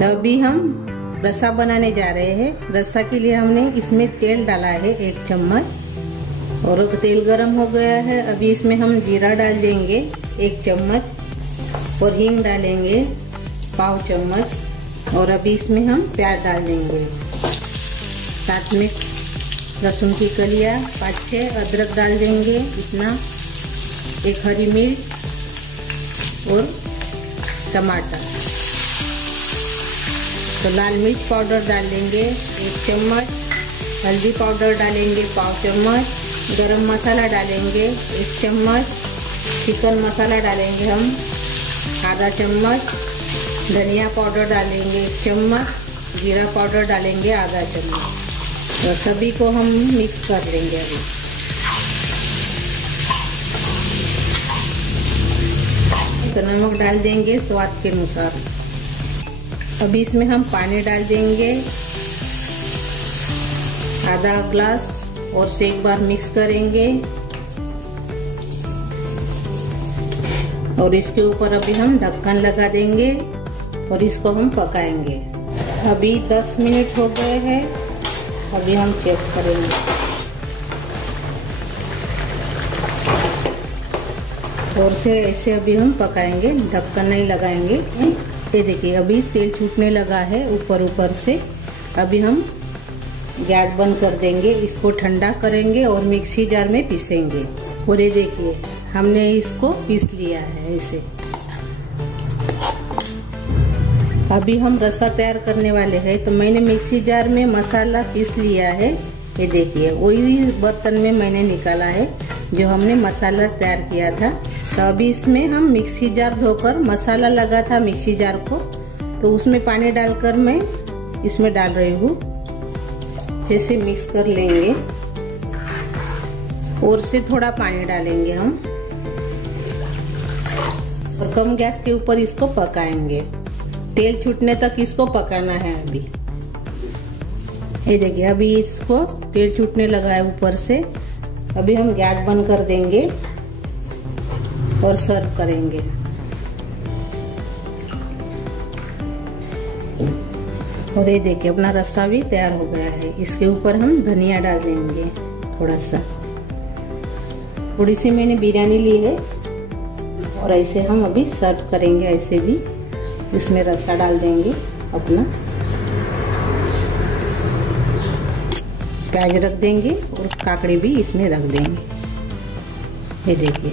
तो अभी हम रसा बनाने जा रहे हैं। रसा के लिए हमने इसमें तेल डाला है 1 चम्मच और तेल गरम हो गया है। अभी इसमें हम जीरा डाल देंगे 1 चम्मच और हींग डालेंगे 1/4 चम्मच और अभी इसमें हम प्याज डाल देंगे। साथ में लहसुन की कलियां 5-6, अदरक डाल देंगे इतना, 1 हरी मिर्च और टमाटर। तो लाल मिर्च पाउडर डाल देंगे 1 चम्मच, हल्दी पाउडर डालेंगे 1/4 चम्मच, गरम मसाला डालेंगे 1 चम्मच, चिकन मसाला डालेंगे हम आधा चम्मच, धनिया पाउडर डालेंगे 1 चम्मच, जीरा पाउडर डालेंगे आधा चम्मच। तो सभी को हम मिक्स कर लेंगे। अभी तो नमक डाल देंगे स्वाद के अनुसार। अभी इसमें हम पानी डाल देंगे आधा ग्लास और से एक बार मिक्स करेंगे और इसके ऊपर अभी हम ढक्कन लगा देंगे और इसको हम पकाएंगे। अभी 10 मिनट हो गए हैं। अभी हम चेक करेंगे और से ऐसे अभी हम पकाएंगे, ढक्कन नहीं लगाएंगे। ये देखिए अभी तेल छूटने लगा है ऊपर से। अभी हम गैस बंद कर देंगे, इसको ठंडा करेंगे और मिक्सी जार में पीसेंगे। और ये देखिए हमने इसको पीस लिया है ऐसे। अभी हम रसा तैयार करने वाले हैं। तो मैंने मिक्सी जार में मसाला पीस लिया है। ये देखिए वही बर्तन में मैंने निकाला है जो हमने मसाला तैयार किया था। तो अभी इसमें हम मिक्सी जार धोकर, मसाला लगा था मिक्सी जार को, तो उसमें पानी डालकर मैं इसमें डाल रही हूँ। जैसे मिक्स कर लेंगे और से थोड़ा पानी डालेंगे हम और कम गैस के ऊपर इसको पकाएंगे। तेल छूटने तक इसको पकाना है। अभी ये देखिए अभी इसको तेल छूटने लगा है ऊपर से। अभी हम गैस बंद कर देंगे और सर्व करेंगे। और ये देखिए अपना रस्सा भी तैयार हो गया है। इसके ऊपर हम धनिया डाल देंगे थोड़ा सा। थोड़ी सी मैंने बिरयानी ली है और ऐसे हम अभी सर्व करेंगे। ऐसे भी इसमें रस्सा डाल देंगे अपना, प्याज रख देंगे और काकड़ी भी इसमें रख देंगे। ये देखिए